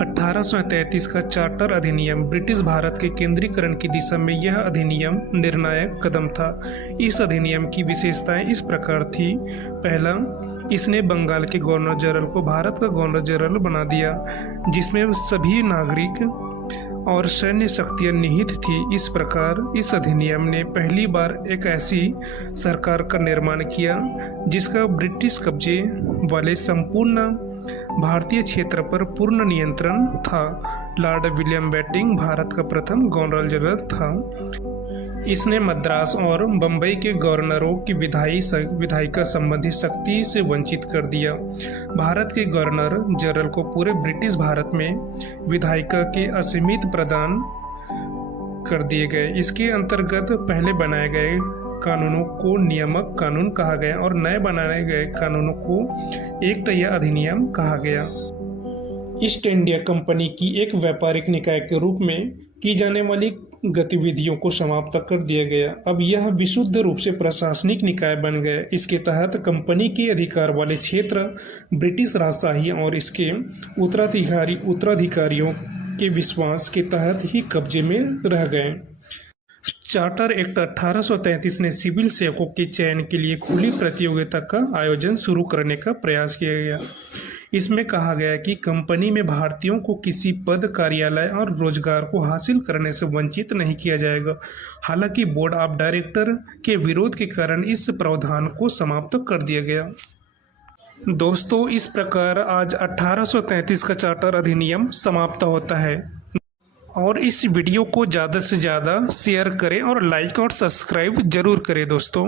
1833 का चार्टर अधिनियम ब्रिटिश भारत के केंद्रीकरण की दिशा में यह अधिनियम निर्णायक कदम था। इस अधिनियम की विशेषताएं इस प्रकार थी। पहला, इसने बंगाल के गवर्नर जनरल को भारत का गवर्नर जनरल बना दिया, जिसमें सभी नागरिक और सैन्य शक्तियां निहित थी। इस प्रकार इस अधिनियम ने पहली बार एक ऐसी सरकार का निर्माण किया जिसका ब्रिटिश कब्जे वाले संपूर्ण भारतीय क्षेत्र पर पूर्ण नियंत्रण था। लॉर्ड विलियम बेंटिंक भारत का प्रथम गवर्नर जनरल था। इसने मद्रास और बम्बई के गवर्नरों की विधायिका संबंधी शक्ति से वंचित कर दिया। भारत के गवर्नर जनरल को पूरे ब्रिटिश भारत में विधायिका के असीमित प्रदान कर दिए गए। इसके अंतर्गत पहले बनाए गए कानूनों को नियामक कानून कहा गया और नए बनाए गए कानूनों को एक्ट या अधिनियम कहा गया। ईस्ट इंडिया कंपनी की एक व्यापारिक निकाय के रूप में की जाने वाली गतिविधियों को समाप्त कर दिया गया। अब यह विशुद्ध रूप से प्रशासनिक निकाय बन गए। इसके तहत कंपनी के अधिकार वाले क्षेत्र ब्रिटिश राजशाही और इसके उत्तराधिकारियों के विश्वास के तहत ही कब्जे में रह गए। चार्टर एक्ट 1833 ने सिविल सेवकों के चयन के लिए खुली प्रतियोगिता का आयोजन शुरू करने का प्रयास किया गया। इसमें कहा गया कि कंपनी में भारतीयों को किसी पद, कार्यालय और रोजगार को हासिल करने से वंचित नहीं किया जाएगा। हालांकि बोर्ड ऑफ डायरेक्टर के विरोध के कारण इस प्रावधान को समाप्त कर दिया गया। दोस्तों, इस प्रकार आज 1833 का चार्टर अधिनियम समाप्त होता है। और इस वीडियो को ज़्यादा से ज़्यादा शेयर करें और लाइक और सब्सक्राइब जरूर करें दोस्तों।